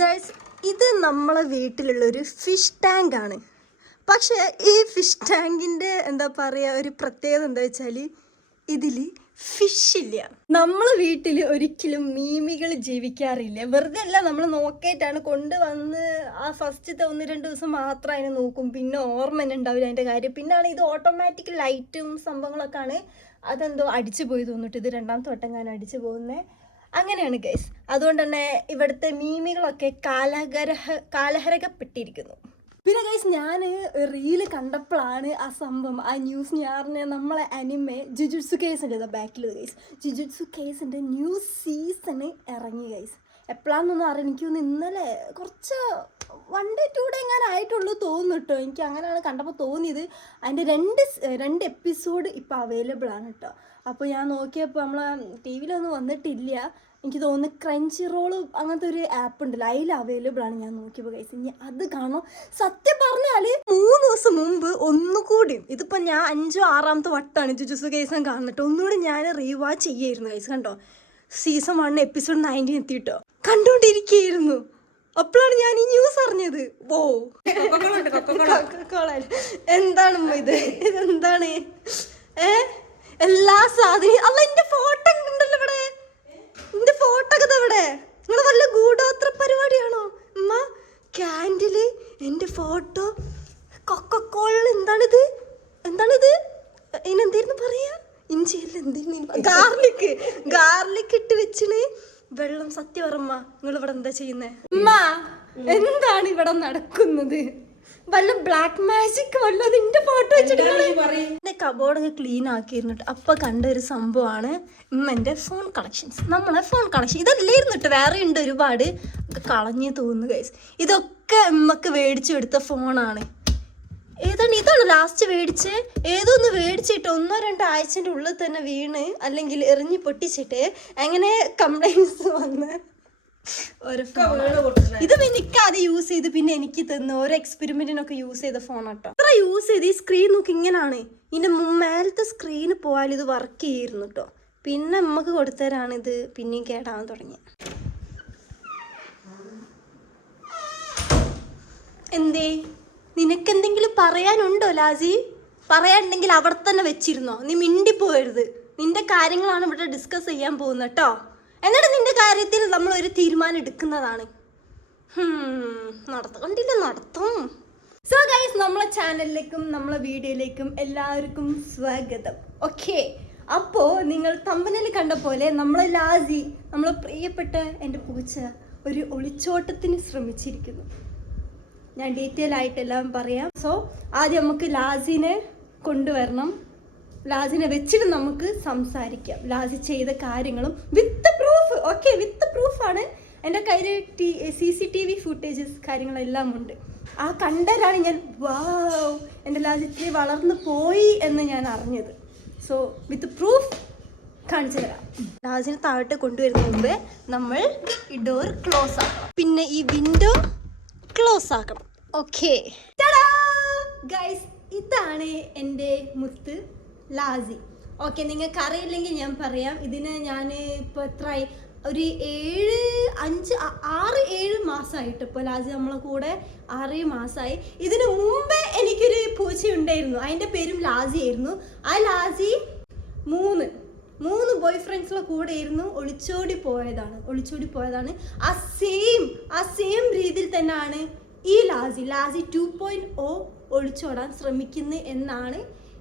Guys, ഇത് നമ്മളെ വീട്ടിലുള്ളൊരു fish tank ആണ്. പക്ഷേ ഈ ഫിഷ് ടാങ്കിൻ്റെ എന്താ പറയുക, ഒരു പ്രത്യേകത എന്താ വെച്ചാൽ ഇതിൽ ഫിഷ് ഇല്ല. നമ്മളെ വീട്ടിൽ ഒരിക്കലും മീമികൾ ജീവിക്കാറില്ല. വെറുതെ അല്ല, നമ്മൾ നോക്കിയിട്ടാണ് കൊണ്ടുവന്ന് ആ ഫസ്റ്റത്തെ 1-2 ദിവസം മാത്രം അതിനെ നോക്കും, പിന്നെ ഓർമ്മ തന്നെ ഉണ്ടാവില്ല അതിൻ്റെ കാര്യം. പിന്നാണ് ഇത് ഓട്ടോമാറ്റിക് ലൈറ്റും സംഭവങ്ങളൊക്കെ ആണ്, അതെന്തോ അടിച്ചു പോയി തോന്നിട്ട് ഇത് 2ാമത്തെ വട്ടം ഞാൻ അടിച്ചു പോകുന്നത്. അങ്ങനെയാണ് ഗൈസ്. അതുകൊണ്ട് തന്നെ ഇവിടുത്തെ മീമികളൊക്കെ കാലഹരകപ്പെട്ടിരിക്കുന്നു. പിന്നെ ഗൈസ്, ഞാൻ റീല് കണ്ടപ്പോഴാണ് ആ സംഭവം, ആ ന്യൂസ് ഞാറിന് നമ്മളെ അനിമെ ജുജുത്സു കേസിൻ്റെ ബാക്കിൽ ഗൈസ്, ജുജുത്സു കേസിൻ്റെ ന്യൂ സീസണ് ഇറങ്ങി ഗൈസ്. എപ്പോഴാണെന്നൊന്നും അറിയാം, എനിക്കൊന്ന് ഇന്നലെ കുറച്ച് 1 day 2 day എങ്ങനെ ആയിട്ടുള്ളൂ തോന്നുന്നു കേട്ടോ. എനിക്ക് അങ്ങനെയാണ് കണ്ടപ്പോൾ തോന്നിയത്. അതിൻ്റെ രണ്ട് എപ്പിസോഡ് ഇപ്പോൾ അവൈലബിൾ ആണ് കേട്ടോ. അപ്പോൾ ഞാൻ നോക്കിയപ്പോൾ നമ്മളെ ടി വിയിലൊന്നും വന്നിട്ടില്ല. എനിക്ക് തോന്നുന്നു ക്രഞ്ചി റോള് അങ്ങനത്തെ ഒരു ആപ്പ് ഉണ്ടല്ലോ, അതിൽ അവൈലബിൾ ആണ്. ഞാൻ നോക്കിയപ്പോൾ ഗൈസ്, ഇനി അത് കാണണം. സത്യം പറഞ്ഞാൽ 3 ദിവസം മുമ്പ് ഒന്നുകൂടിയും, ഇതിപ്പോൾ ഞാൻ 5ാമോ 6ാമത്തെ വട്ടമാണ് ജുജുത്സു കേസ് കാണുന്നിട്ട്, ഒന്നുകൂടി ഞാൻ റീവാച്ച് ചെയ്യായിരുന്നു ഗൈസ്. കണ്ടോ, സീസൺ 1 എപ്പിസോഡ് 19 എത്തിയിട്ടോ, കണ്ടുകൊണ്ടിരിക്കുകയായിരുന്നു. അപ്പോഴാണ് ഞാൻ ഈ ന്യൂസ് അറിഞ്ഞത്. ഓ, എന്താണ് ഇതെന്താണ് എല്ലാ സാധനം അല്ല, എന്റെ ഫോട്ടോ ഉണ്ടല്ലോ ഇവിടെ, എന്റെ ഫോട്ടോ ഒക്കെ ഇവിടെ. നിങ്ങളെ വല്ല ഗൂഢോത്ര പരിപാടിയാണോ ഉമ്മ? ക്യാൻഡില്, എന്റെ ഫോട്ടോ, കൊക്കക്കോള, എന്താണിത് ഇതിനെന്തായിരുന്നു പറയാ, ഇഞ്ചിയല്ല, എന്തായിരുന്നു, ഗാർലിക് ഇട്ട് വെച്ചിന് വെള്ളം. സത്യം പറമ്മ, നിങ്ങൾ ഇവിടെ എന്താ ചെയ്യുന്നേ ഉമ്മ? എന്താണ് ഇവിടെ നടക്കുന്നത്? വല്ല ബ്ലാക്ക് മാജിക് വല്ല നിന്റെ ഫോട്ടോ വെച്ചിട്ട് കബോർഡൊക്കെ ക്ലീൻ ആക്കിയിരുന്നിട്ട് അപ്പൊ കണ്ട ഒരു സംഭവമാണ് ഉമ്മന്റെ ഫോൺ കളക്ഷൻസ്. നമ്മളെ ഫോൺ കളക്ഷൻ ഇതല്ലായിരുന്നിട്ട്, വേറെ ഉണ്ട് ഒരുപാട്, കളഞ്ഞു തോന്നുന്നു ഗൈസ്. ഇതൊക്കെ ഉമ്മക്ക് മേടിച്ചു എടുത്ത ഫോണാണ്. ഇതാണ് ലാസ്റ്റ് മേടിച്ച്, ഏതൊന്ന് മേടിച്ചിട്ട് 1-2 ആഴ്ചൻ്റെ ഉള്ളിൽ തന്നെ വീണ് അല്ലെങ്കിൽ എറിഞ്ഞ് പൊട്ടിച്ചിട്ട് അങ്ങനെ കംപ്ലൈൻസ് വന്ന് ഒരു ഫോൺ. ഇത് എനിക്ക് അത് യൂസ് ചെയ്ത് പിന്നെ എനിക്ക് തന്നു ഓരോ എക്സ്പെരിമെന്റിനൊക്കെ യൂസ് ചെയ്ത ഫോണാട്ടോ. ഇത്ര യൂസ് ചെയ്ത് ഈ സ്ക്രീൻ നോക്കി ഇങ്ങനാണ്, ഇതിന്റെ മേലത്തെ സ്ക്രീന് പോയാൽ ഇത് വർക്ക് ചെയ്യായിരുന്നു കേട്ടോ. പിന്നെ നമുക്ക് കൊടുത്തരാണ് ഇത് പിന്നെയും കേടാവാൻ തുടങ്ങി. എന്തേ, നിനക്കെന്തെങ്കിലും പറയാനുണ്ടോ ലാജി? പറയാനുണ്ടെങ്കിൽ അവിടെ തന്നെ വെച്ചിരുന്നോ, നീ മിണ്ടിപ്പോയരുത്. നിന്റെ കാര്യങ്ങളാണ് ഇവിടെ ഡിസ്കസ് ചെയ്യാൻ പോകുന്നത് കേട്ടോ. എന്നിട്ട് നിന്റെ കാര്യത്തിൽ നമ്മൾ ഒരു തീരുമാനം എടുക്കുന്നതാണ്. നടത്തും. സോ ഗൈസ്, നമ്മളെ ചാനലിലേക്കും നമ്മളെ വീഡിയോയിലേക്കും എല്ലാവർക്കും സ്വാഗതം. ഓക്കെ, അപ്പോൾ നിങ്ങൾ തമ്പനിൽ കണ്ട പോലെ നമ്മളെ ലാജി, നമ്മളെ പ്രിയപ്പെട്ട എൻ്റെ പൂച്ച, ഒരു ഒളിച്ചോട്ടത്തിന് ശ്രമിച്ചിരിക്കുന്നു. ഞാൻ ഡീറ്റെയിൽ ആയിട്ടെല്ലാം പറയാം. സോ ആദ്യം നമുക്ക് ലാജിനെ കൊണ്ടുവരണം. ലാജിനെ വെച്ചിട്ട് നമുക്ക് സംസാരിക്കാം, ലാജി ചെയ്ത കാര്യങ്ങളും വിത്ത് പ്രൂഫ്. ഓക്കെ, വിത്ത് പ്രൂഫാണ്. എൻ്റെ കയ്യിൽ CCTV ഫുട്ടേജസ് കാര്യങ്ങളെല്ലാം ഉണ്ട്. ആ കണ്ടരാണ് ഞാൻ വാവ്, എൻ്റെ ലാജി ഇത്തിരി വളർന്നു പോയി എന്ന് ഞാൻ അറിഞ്ഞത്. സോ വിത്ത് പ്രൂഫ് കാണിച്ചു തരാം. ലാജിനെ താഴോട്ട് കൊണ്ടുവരുന്ന മുമ്പേ നമ്മൾ ഈ ഡോർ ക്ലോസ് ആക്കണം, പിന്നെ ഈ വിൻഡോ ക്ലോസ് ആക്കണം. ഓക്കെ ഗൈസ്, ഇതാണ് എൻ്റെ മുത്ത് ലാജി. ഓക്കെ, നിങ്ങൾക്ക് അറിയില്ലെങ്കിൽ ഞാൻ പറയാം. ഇതിന് ഞാൻ ഇപ്പോൾ എത്രയായി, ഒരു 6-7 മാസമായിട്ട് ഇപ്പോൾ ലാജി നമ്മളെ കൂടെ 6 മാസമായി. ഇതിന് മുമ്പേ എനിക്കൊരു പൂച്ച ഉണ്ടായിരുന്നു, അതിൻ്റെ പേരും ലാജി ആയിരുന്നു. ആ ലാജി 3 ബോയ് ഫ്രണ്ട്സിലെ കൂടെ ഇരുന്നു ഒളിച്ചോടി പോയതാണ്. ആ സെയിം രീതിയിൽ തന്നെയാണ് ഈ ലാജി 2.0 ഒളിച്ചോടാൻ ശ്രമിക്കുന്നു എന്നാണ്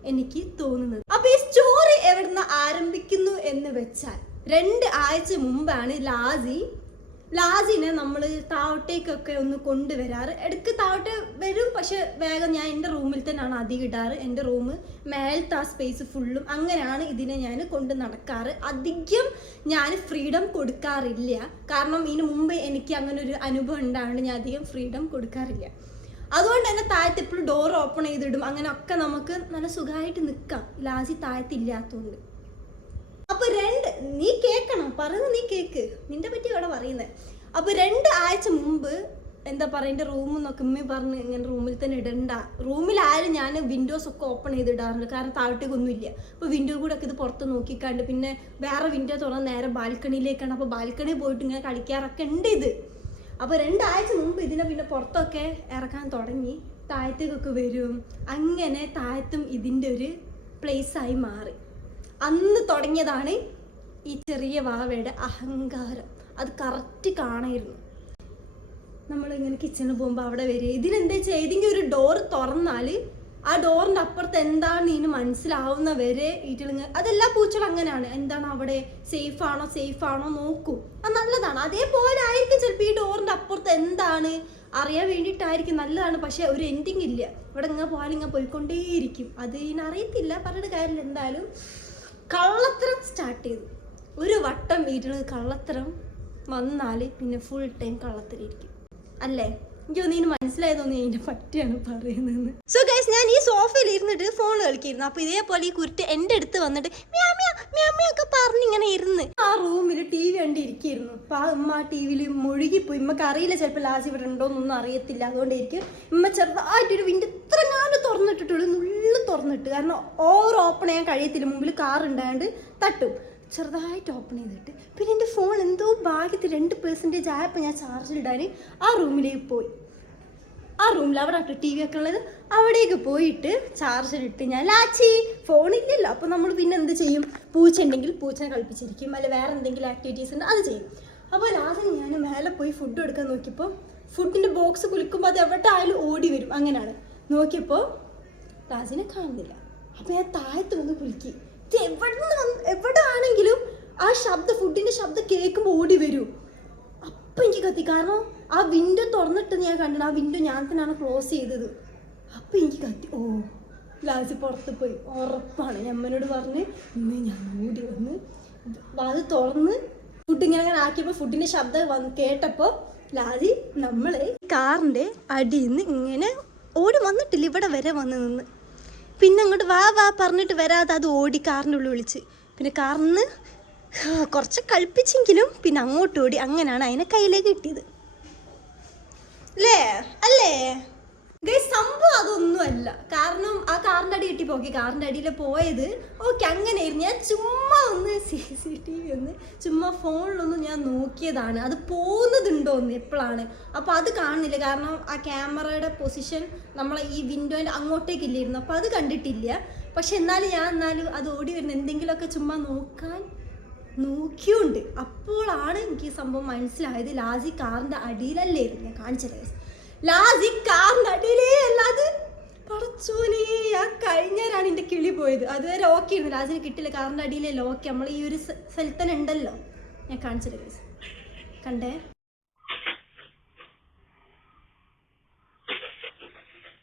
എനിക്ക് തോന്നുന്നത്. അപ്പൊ ഈ സ്റ്റോറി എവിടുന്ന് ആരംഭിക്കുന്നു എന്ന് വെച്ചാൽ 2 ആഴ്ച മുമ്പാണ് ലാജിനെ നമ്മൾ താവട്ടേക്കൊക്കെ ഒന്ന് കൊണ്ടുവരാറ്. ഇടയ്ക്ക് താവട്ടെ വരും, പക്ഷെ വേഗം ഞാൻ എൻ്റെ റൂമിൽ തന്നെയാണ് അധികം ഇടാറ്. എൻ്റെ റൂം മേലത്തെ ആ സ്പേസ് ഫുള്ളും അങ്ങനെയാണ് ഇതിനെ ഞാൻ കൊണ്ട് നടക്കാറ്. അധികം ഞാൻ ഫ്രീഡം കൊടുക്കാറില്ല, കാരണം ഇതിന് മുമ്പ് എനിക്ക് അങ്ങനെ ഒരു അനുഭവം ഉണ്ടായതുകൊണ്ട് ഞാൻ അധികം ഫ്രീഡം കൊടുക്കാറില്ല. അതുകൊണ്ട് തന്നെ താഴത്ത് എപ്പോഴും ഡോർ ഓപ്പൺ ചെയ്തിടും. അങ്ങനെ ഒക്കെ നമുക്ക് നല്ല സുഖമായിട്ട് നിൽക്കാം, ലാജി താഴത്തില്ലാത്തതുകൊണ്ട്. അപ്പൊ നീ കേൾക്കണം, പറയുന്നത് നീ കേക്ക്, നിന്റെ പറ്റി ഇവിടെ പറയുന്നത്. അപ്പൊ 2 ആഴ്ച മുമ്പ് എന്താ പറയുക, എൻ്റെ റൂമിൽ നോക്കി ഉമ്മ പറഞ്ഞ് ഇങ്ങനെ റൂമിൽ തന്നെ ഇടണ്ട. റൂമിലായാലും ഞാൻ വിൻഡോസ് ഒക്കെ ഓപ്പൺ ചെയ്തിടാറുണ്ട്, കാരണം താഴത്തേക്കൊന്നും ഇല്ല. അപ്പോൾ വിൻഡോ കൂടെ ഒക്കെ ഇത് പുറത്ത് നോക്കിക്കാണ്ട് പിന്നെ വേറെ വിൻഡോ തുറന്ന് നേരെ ബാൽക്കണിയിലേക്കാണ്. അപ്പോൾ ബാൽക്കണിയിൽ പോയിട്ട് ഇങ്ങനെ കളിക്കാറൊക്കെ ഉണ്ട് ഇത്. അപ്പോൾ 2 ആഴ്ച മുമ്പ് ഇതിനെ പിന്നെ പുറത്തൊക്കെ ഇറക്കാൻ തുടങ്ങി, താഴത്തേക്കൊക്കെ വരും. അങ്ങനെ താഴത്തും ഇതിൻ്റെ ഒരു പ്ലേസായി മാറി. അന്ന് തുടങ്ങിയതാണ് ഈ ചെറിയ വാവയുടെ അഹങ്കാരം. അത് കറക്റ്റ് കാണായിരുന്നു. നമ്മളിങ്ങനെ കിച്ചണിൽ പോകുമ്പോൾ അവിടെ വരിക. ഇതിനെന്താ വെച്ചാൽ ഏതെങ്കിലും ഒരു ഡോർ തുറന്നാൽ ആ ഡോറിൻ്റെ അപ്പുറത്ത് എന്താണ് ഇതിന് മനസ്സിലാവുന്ന വരെ ഈറ്റിളിങ്ങ്. അതെല്ലാ പൂച്ചകളും അങ്ങനെയാണ്. എന്താണ് അവിടെ, സേഫാണോ നോക്കും. അത് നല്ലതാണ്. അതേപോലെ ആയിരിക്കും ചിലപ്പോൾ ഈ ഡോറിൻ്റെ അപ്പുറത്ത് എന്താണ് അറിയാൻ വേണ്ടിയിട്ടായിരിക്കും. നല്ലതാണ്. പക്ഷെ ഒരു എൻഡിങ് ഇല്ല. ഇവിടെ ഇങ്ങനെ പോയാലും ഇങ്ങനെ പോയിക്കൊണ്ടേയിരിക്കും. അത് ഇതിനറിയത്തില്ല, പറഞ്ഞിട്ട് കാര്യമില്ല. എന്തായാലും കള്ളത്തരം സ്റ്റാർട്ട് ചെയ്തു. ഒരു വട്ടം വീട്ടിൽ കള്ളത്തരം വന്നാൽ പിന്നെ ഫുൾ ടൈം കള്ളത്തരിയിരിക്കും അല്ലേ? എനിക്ക് തോന്നി മനസ്സിലായതോന്നി അതിനെ പറ്റിയാണ് പറയുന്നതെന്ന്. സോ ഗൈസ്, ഞാൻ ഈ സോഫയിൽ ഇരുന്നിട്ട് ഫോൺ കളിക്കായിരുന്നു. അപ്പോൾ ഇതേപോലെ ഈ കുരുട്ട് എൻ്റെ അടുത്ത് വന്നിട്ട് ഒക്കെ പറഞ്ഞിങ്ങനെ ഇരുന്ന് ആ റൂമിൽ ടി വി കണ്ടിരിക്കുന്നു. അപ്പോൾ ആ ഉമ്മ ആ ടി വിയിൽ മുഴുകിപ്പോയി. ഉമ്മക്ക് അറിയില്ല ചിലപ്പോൾ ലാസ്റ്റ് ഇവിടെ ഉണ്ടോയെന്നൊന്നും അറിയത്തില്ല. അതുകൊണ്ടായിരിക്കും ഉമ്മ ചെറുതായിട്ടൊരു വിൻഡ് ഇത്ര ഞാനും തുറന്നിട്ടിട്ടുള്ളൂ, നുള്ളിൽ തുറന്നിട്ട്. കാരണം ഓവർ ഓപ്പൺ ചെയ്യാൻ കഴിയത്തില്ല, മുമ്പിൽ കാർ ഉണ്ടായതുകൊണ്ട് തട്ടും. ചെറുതായിട്ട് ഓപ്പൺ ചെയ്തിട്ട് പിന്നെ എൻ്റെ ഫോൺ എന്തോ ഭാഗ്യത്തിൽ 2% ആയപ്പോൾ ഞാൻ ചാർജിലിടാൻ ആ റൂമിലേക്ക് പോയി. ആ റൂമിൽ അവിടെ ടി വി ഒക്കെ ഉള്ളത്, അവിടേക്ക് പോയിട്ട് ചാർജറിട്ട് ഞാൻ ലാച്ചി ഫോണില്ലല്ലോ. അപ്പോൾ നമ്മൾ പിന്നെ എന്ത് ചെയ്യും? പൂച്ച ഉണ്ടെങ്കിൽ പൂച്ചനെ കളിപ്പിച്ചിരിക്കും, അല്ലെ വേറെ എന്തെങ്കിലും ആക്ടിവിറ്റീസ് ഉണ്ട് അത് ചെയ്യും. അപ്പോൾ ലാസ്റ്റ് ഞാൻ മേലെ പോയി ഫുഡ് എടുക്കാൻ നോക്കിയപ്പോൾ ഫുഡിൻ്റെ ബോക്സ് കുലിക്കുമ്പോൾ അത് എവിടെ ആയാലും ഓടി വരും. അങ്ങനെയാണ്. നോക്കിയപ്പോൾ ലാസിനെ കാണുന്നില്ല. അപ്പോൾ ഞാൻ താഴത്ത് വന്ന് കുലിക്കി. എവിടെ ആണെങ്കിലും ആ ശബ്ദം, ഫുഡിൻ്റെ ശബ്ദം കേൾക്കുമ്പോൾ ഓടി വരൂ. അപ്പം എനിക്ക് കത്തി. കാരണം ആ വിൻഡോ തുറന്നിട്ട് ഞാൻ കണ്ടത്, ആ വിൻഡോ ഞാൻ തന്നെയാണ് ക്ലോസ് ചെയ്തത്. അപ്പം എനിക്ക് കത്തി. ഓ, ലാസ്റ്റ് പുറത്ത് പോയി ഉറപ്പാണ്. അമ്മനോട് പറഞ്ഞ് ഇന്ന് ഞാൻ ഓടി വന്ന് അത് തുറന്ന് ഫുഡ് ഇങ്ങനെ ആക്കിയപ്പോൾ ഫുഡിൻ്റെ ശബ്ദം കേട്ടപ്പോൾ ലാസി നമ്മൾ കാറിൻ്റെ അടിയിൽ നിന്ന് ഇങ്ങനെ ഓടി വന്നിട്ടില്ല, ഇവിടെ വരെ വന്ന് നിന്ന്. പിന്നെ അങ്ങോട്ട് വാ പറഞ്ഞിട്ട് വരാതെ അത് ഓടി കാറിൻ്റെ ഉള്ളിൽ വിളിച്ച്. പിന്നെ കാറിന് കുറച്ച് കളിപ്പിച്ചെങ്കിലും പിന്നെ അങ്ങോട്ട് ഓടി. അങ്ങനെയാണ് അതിനെ കയ്യിലേക്ക് കിട്ടിയത് അല്ലേ? സംഭവം അതൊന്നുമല്ല. കാരണം ആ കാറിൻ്റെ അടി കിട്ടി പോക്കി. കാറിൻ്റെ അടിയിൽ പോയത് ഓക്കെ, അങ്ങനെയായിരുന്നു. ഞാൻ ചുമ്മാ ഒന്ന് CCTV ഒന്ന് ചുമ്മാ ഫോണിലൊന്ന് ഞാൻ നോക്കിയതാണ്, അത് പോകുന്നതുണ്ടോന്ന് എപ്പോഴാണ്. അപ്പോൾ അത് കാണുന്നില്ല. കാരണം ആ ക്യാമറയുടെ പൊസിഷൻ നമ്മളെ ഈ വിൻഡോൻ്റെ അങ്ങോട്ടേക്കില്ലായിരുന്നു. അപ്പോൾ അത് കണ്ടിട്ടില്ല. പക്ഷെ എന്നാലും അത് ഓടി വരുന്ന എന്തെങ്കിലുമൊക്കെ ചുമ്മാ നോക്കിയുണ്ട്. അപ്പോഴാണ് എനിക്ക് ഈ സംഭവം മനസ്സിലായത്. ലാസി കാറിൻ്റെ അടിയിലല്ലായിരുന്നു. ഞാൻ കാണിച്ചത് ലാസി കാറിൻ്റെ അടിയിലേ അല്ലാതെ പടച്ചോനെ ആ കഴിഞ്ഞാലാണ് എൻ്റെ കിളി പോയത്. അതുവരെ ഓക്കെ ആയിരുന്നു. ലാസിന് കിട്ടില്ല, കാറിൻ്റെ അടിയിലല്ലേ ഓക്കെ. നമ്മൾ ഈ ഒരു സ്ഥലത്ത് തന്നെ ഉണ്ടല്ലോ. ഞാൻ കാണിച്ചത് കണ്ടേ,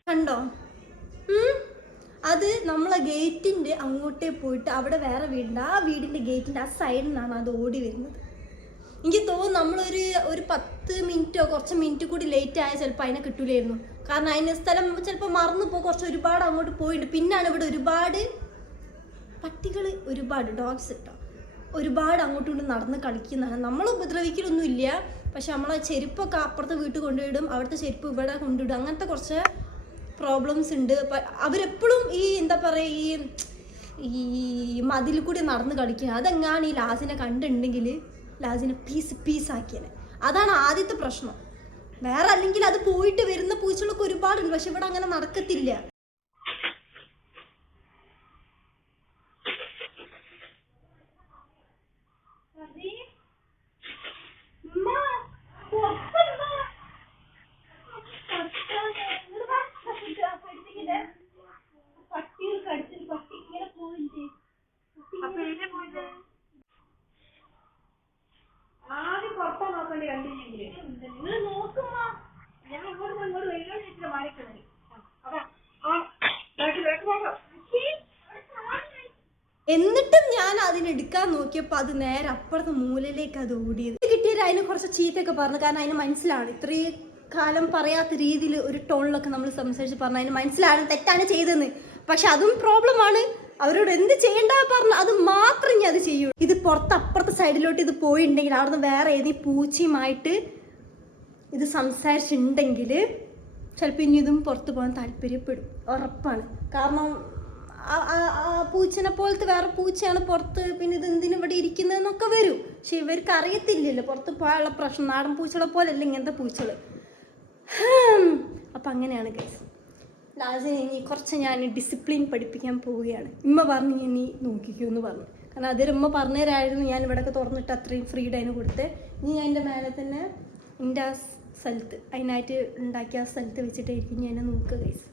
കണ്ടോ? അത് നമ്മളെ ഗേറ്റിൻ്റെ അങ്ങോട്ടേ പോയിട്ട് അവിടെ വേറെ വീടുണ്ട്. ആ വീടിൻ്റെ ഗേറ്റിൻ്റെ ആ സൈഡിൽ നിന്നാണ് അത് ഓടി വരുന്നത്. എനിക്ക് തോന്നുന്നു നമ്മളൊരു 10 മിനിറ്റോ കുറച്ച് മിനിറ്റ് കൂടി ലേറ്റ് ആയാൽ ചിലപ്പോൾ അതിനെ കിട്ടൂലായിരുന്നു. കാരണം അതിന് സ്ഥലം ചിലപ്പോൾ മറന്നു പോകും. കുറച്ച് ഒരുപാട് അങ്ങോട്ട് പോയിട്ടുണ്ട്. പിന്നാണ് ഇവിടെ ഒരുപാട് പട്ടികൾ, ഒരുപാട് ഡോഗ്സ് കേട്ടോ, ഒരുപാട് അങ്ങോട്ടും ഇങ്ങോട്ടും നടന്ന് കളിക്കുന്നതാണ്. നമ്മൾ ഉപദ്രവിക്കലൊന്നും ഇല്ല. പക്ഷെ നമ്മളെ ചെരുപ്പൊക്കെ അപ്പുറത്തെ വീട്ടിൽ കൊണ്ടുവിടും, അവിടുത്തെ ചെരുപ്പ് ഇവിടെ കൊണ്ടുവിടും. അങ്ങനത്തെ കുറച്ച് പ്രോബ്ലംസ് ഉണ്ട്. അവരെപ്പോഴും ഈ എന്താ പറയുക, ഈ മതിൽ കൂടി നടന്ന് കളിക്കുക. അതെങ്ങാണ് ഈ ലാസിനെ കണ്ടിട്ടുണ്ടെങ്കിൽ ലാസിനെ പീസാക്കിയത്. അതാണ് ആദ്യത്തെ പ്രശ്നം. വേറെ അല്ലെങ്കിൽ അത് പോയിട്ട് വരുന്ന പൂച്ചകളൊക്കെ ഒരുപാടുണ്ട്. പക്ഷെ ഇവിടെ അങ്ങനെ നടക്കത്തില്ല. എന്നിട്ടും ഞാൻ അതിനെടുക്കാൻ നോക്കിയപ്പോൾ അത് നേരെ അപ്പുറത്തെ മൂലയിലേക്ക് അത് ഓടിയത്. കിട്ടിയത് അതിന് കുറച്ച് ചീത്തയൊക്കെ പറഞ്ഞു. കാരണം അതിന് മനസ്സിലാണ്, ഇത്രയും കാലം പറയാത്ത രീതിയിൽ ഒരു ടോണിലൊക്കെ നമ്മൾ സംസാരിച്ച് പറഞ്ഞു. അതിന് മനസ്സിലാണ് തെറ്റാണ് ചെയ്തതെന്ന്. പക്ഷെ അതും പ്രോബ്ലമാണ്. അവരോട് എന്ത് ചെയ്യേണ്ട പറഞ്ഞു അത് മാത്രം ഞാൻ അത് ചെയ്യൂ. ഇത് പുറത്ത് അപ്പുറത്തെ സൈഡിലോട്ട് ഇത് പോയിട്ടുണ്ടെങ്കിൽ അവിടുന്ന് വേറെ ഏതെങ്കിലും പൂച്ചയുമായിട്ട് ഇത് സംസാരിച്ചിട്ടുണ്ടെങ്കിൽ ചിലപ്പോൾ ഇനി ഇതും പുറത്ത് പോകാൻ താല്പര്യപ്പെടും, ഉറപ്പാണ്. കാരണം പൂച്ചനെ പോലത്തെ വേറെ പൂച്ചയാണ് പുറത്ത്, പിന്നെ ഇത് എന്തിനും ഇവിടെ ഇരിക്കുന്നതെന്നൊക്കെ വരും. പക്ഷെ ഇവർക്ക് അറിയത്തില്ലല്ലോ പുറത്ത് പോയാലുള്ള പ്രശ്നം. നാടൻ പൂച്ചകളെ പോലല്ല ഇങ്ങനത്തെ പൂച്ചകൾ. അപ്പം അങ്ങനെയാണ് ഗൈസ്. ലാസ്റ്റ് ഇനി കുറച്ച് ഞാൻ ഡിസിപ്ലിൻ പഠിപ്പിക്കാൻ പോവുകയാണ്. ഉമ്മ പറഞ്ഞു ഇനി നോക്കിക്കോ എന്ന് പറഞ്ഞു. കാരണം അതിൽ ഉമ്മ പറഞ്ഞുതരായിരുന്നു. ഞാൻ ഇവിടെയൊക്കെ തുറന്നിട്ട് അത്രയും ഫ്രീഡം അതിന് കൊടുത്ത്. ഇനി ഞാൻ എൻ്റെ മേലെ തന്നെ എൻ്റെ ആ സ്ഥലത്ത് അതിനായിട്ട് ഉണ്ടാക്കിയ ആ സ്ഥലത്ത് വെച്ചിട്ടായിരിക്കും ഞാൻ നോക്കുക ഗൈസ്.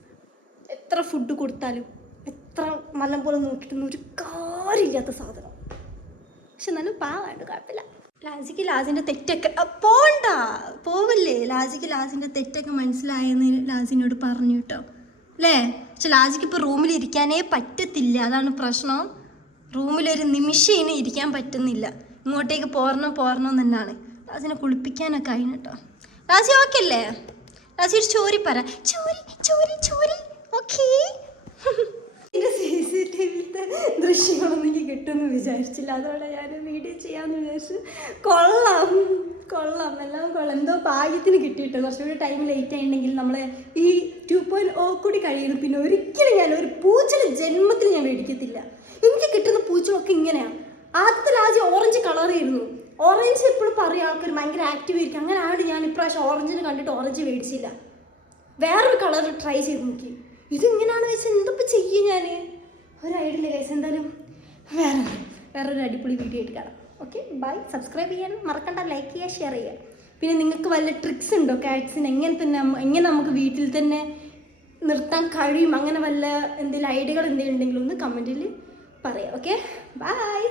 എത്ര ഫുഡ് കൊടുത്താലും എത്ര മലം പോലെ നോക്കിയിട്ടൊന്നും ഒരു കാര്യമില്ലാത്ത സാധനം. പക്ഷെ എന്നാലും പാവാണ്ട് കുഴപ്പമില്ല. ലാജിക്ക് ലാജിൻ്റെ തെറ്റൊക്കെ പോവല്ലേ. ലാജിക്ക് ലാജിൻ്റെ തെറ്റൊക്കെ മനസ്സിലായെന്ന് ലാജിനോട് പറഞ്ഞു കേട്ടോ അല്ലേ. പക്ഷെ ലാജിക്ക് ഇപ്പോൾ റൂമിൽ ഇരിക്കാനേ പറ്റത്തില്ല, അതാണ് പ്രശ്നം. റൂമിലൊരു നിമിഷം ഇരിക്കാൻ പറ്റുന്നില്ല. ഇങ്ങോട്ടേക്ക് പോരണം തന്നെയാണ്. ലാജിനെ കുളിപ്പിക്കാനൊക്കെ ആയിന് കേട്ടോ. ലാജി ഓക്കെ അല്ലേ? ലാജി ഒരു ചോരി പറ, ചോരി ഓക്കേ. CCTV-ത്തെ ദൃശ്യങ്ങളൊന്നും എനിക്ക് കിട്ടുമെന്ന് വിചാരിച്ചില്ല. അതോടെ ഞാൻ വീഡിയോ ചെയ്യാമെന്ന് വിചാരിച്ചു. കൊള്ളാം എല്ലാം കൊള്ളാം. എന്തോ ഭാഗ്യത്തിന് കിട്ടിയിട്ട് കുറച്ചുകൂടി ടൈം ലേറ്റ് ആയിട്ടുണ്ടെങ്കിൽ നമ്മൾ ഈ 2.0 കൂടി കഴിയുന്നു. പിന്നെ ഒരിക്കലും ഞാൻ ഒരു പൂച്ചയുടെ ജന്മത്തിൽ ഞാൻ മേടിക്കത്തില്ല. എനിക്ക് കിട്ടുന്ന പൂച്ചകളൊക്കെ ഇങ്ങനെയാണ്. ആദ്യത്തെ ലാജി ഓറഞ്ച് കളറായിരുന്നു. ഓറഞ്ച് എപ്പോഴും പറയും ആൾക്കൊരു ഭയങ്കര ആക്റ്റീവ് ആയിരിക്കും. അങ്ങനെ ആയിട്ട് ഞാൻ ഇപ്രാവശ്യം ഓറഞ്ചിന് കണ്ടിട്ട് ഓറഞ്ച് മേടിച്ചില്ല. വേറൊരു കളർ ട്രൈ ചെയ്ത് നോക്കി. ഇതിങ്ങനെയാണ് വെച്ചാൽ എന്തപ്പോൾ ചെയ്യും ഞാൻ? ഒരു ഐഡിയ ഇല്ല ഗൈസ്. എന്തായാലും വേറൊരു അടിപൊളി വീഡിയോ ആയിട്ട് കാണാം. Okay bye. സബ്സ്ക്രൈബ് ചെയ്യാൻ മറക്കണ്ട, ലൈക്ക് ചെയ്യുക, ഷെയർ ചെയ്യുക. പിന്നെ നിങ്ങൾക്ക് വല്ല ട്രിക്സ് ഉണ്ടോ കാറ്റ്സിന് എങ്ങനെ നമുക്ക് വീട്ടിൽ തന്നെ നിർത്താൻ കഴിയും, അങ്ങനെ വല്ല എന്തെങ്കിലും ഐഡിയകൾ എന്തെങ്കിലും ഉണ്ടെങ്കിലും ഒന്ന് കമൻറ്റിൽ പറയാം. Okay bye.